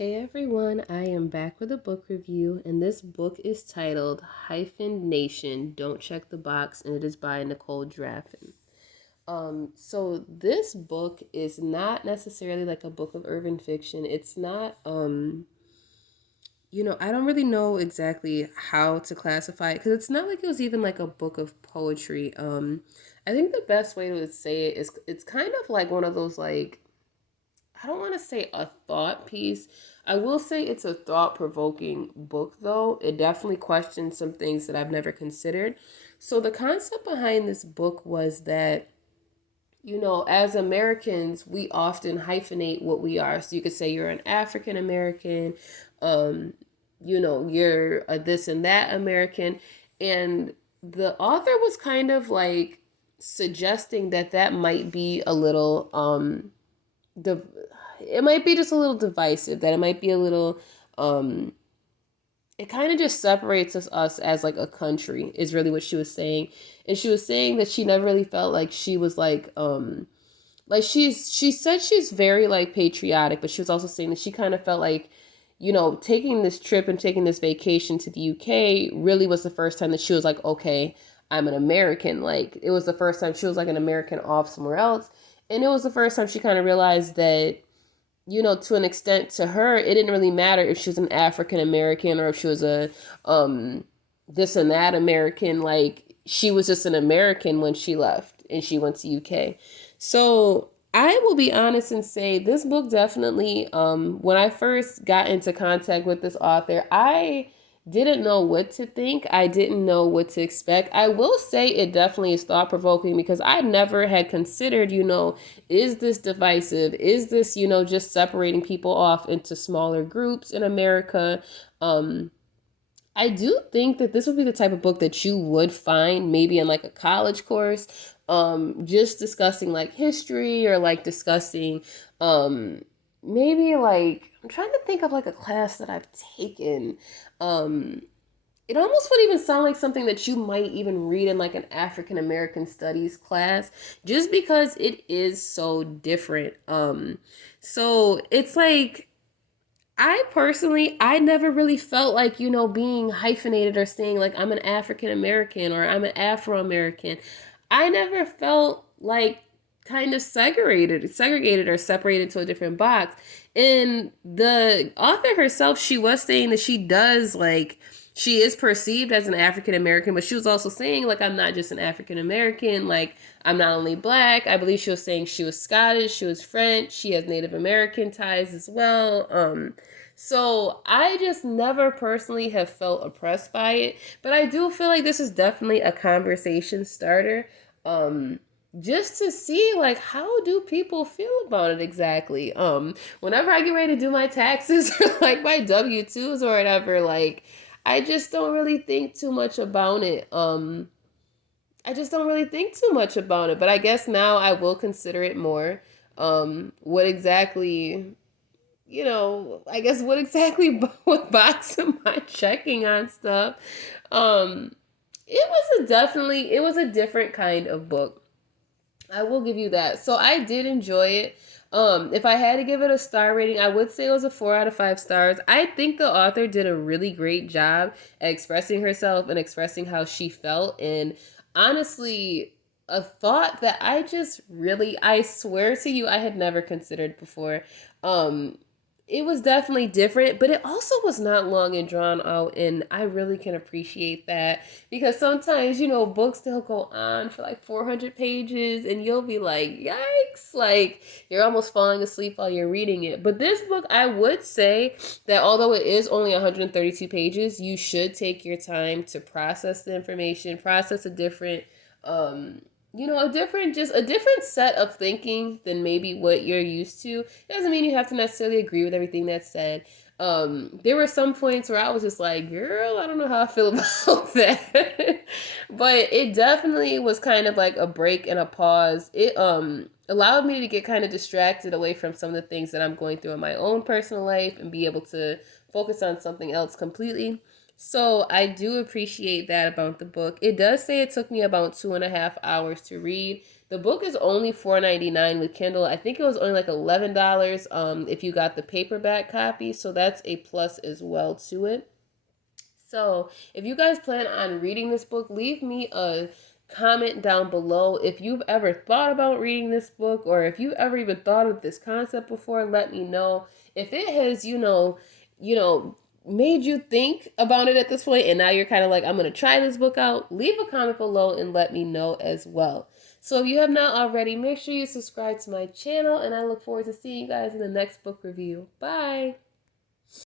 Hey everyone, I am back with a book review, and this book is titled HYPHENED-NATION, Don't Check the Box, and it is by Nicole Draffen. So this book is not necessarily like a book of urban fiction. It's not, I don't really know exactly how to classify it because it's not like it was even like a book of poetry. I think the best way to say it is it's kind of like one of those like I don't want to say a thought piece. I will say it's a thought provoking book, though. It definitely questions some things that I've never considered. So, the concept behind this book was that, as Americans, we often hyphenate what we are. So, you could say you're an African American, you're a this and that American. And the author was kind of like suggesting that that might be a little, the it might be just a little divisive, that it might be a little it kind of just separates us as like a country is really what she was saying. And she was saying that she never really felt like she was like she said she's very like patriotic, but she was also saying that she kind of felt like taking this trip and taking this vacation to the UK really was the first time that she was like, okay, I'm an American. Like it was the first time she was like an American off somewhere else. And it was the first time she kind of realized that to an extent, to her, it didn't really matter if she was an African American or if she was a this and that American. Like she was just an American when she left and she went to UK. So I will be honest and say this book definitely, when I first got into contact with this author, I didn't know what to think. I didn't know what to expect. I will say it definitely is thought provoking because I never had considered, is this divisive? Is this, just separating people off into smaller groups in America? I do think that this would be the type of book that you would find maybe in like a college course, just discussing like history or like discussing, maybe like I'm trying to think of like a class that I've taken. Um, it almost would even sound like something that you might even read in like an African American studies class, just because it is so different. So it's like I never really felt like, being hyphenated or saying like I'm an African American or I'm an Afro American. I never felt like kind of segregated or separated to a different box. And the author herself, she was saying that she is perceived as an African American, but she was also saying like I'm not just an African American, like I'm not only black. I believe she was saying she was Scottish, she was French, she has Native American ties as well. So I just never personally have felt oppressed by it, but I do feel like this is definitely a conversation starter. Just to see like how do people feel about it exactly. Whenever I get ready to do my taxes or like my W-2s or whatever, like I just don't really think too much about it. I just don't really think too much about it, but I guess now I will consider it more. What exactly, I guess what exactly what box am I checking on stuff? Um, it was a different kind of book. I will give you that. So I did enjoy it. If I had to give it a star rating, I would say it was a 4 out of 5 stars. I think the author did a really great job at expressing herself and expressing how she felt. And honestly, a thought that I swear to you, I had never considered before. Um, it was definitely different, but it also was not long and drawn out, and I really can appreciate that because sometimes, books they'll go on for like 400 pages and you'll be like, yikes, like you're almost falling asleep while you're reading it. But this book, I would say that although it is only 132 pages, you should take your time to process the information, process a different a different set of thinking than maybe what you're used to. It doesn't mean you have to necessarily agree with everything that's said. There were some points where I was just like, girl, I don't know how I feel about that. But it definitely was kind of like a break and a pause. It allowed me to get kind of distracted away from some of the things that I'm going through in my own personal life and be able to focus on something else completely. So I do appreciate that about the book. It does say it took me about 2.5 hours to read. The book is only $4.99 with Kindle. I think it was only like $11 if you got the paperback copy, so that's a plus as well to it. So if you guys plan on reading this book, leave me a comment down below. If you've ever thought about reading this book, or if you ever even thought of this concept before, let me know. If it has, made you think about it at this point, and now you're kind of like, I'm going to try this book out, leave a comment below and let me know as well. So if you have not already, make sure you subscribe to my channel, and I look forward to seeing you guys in the next book review. Bye!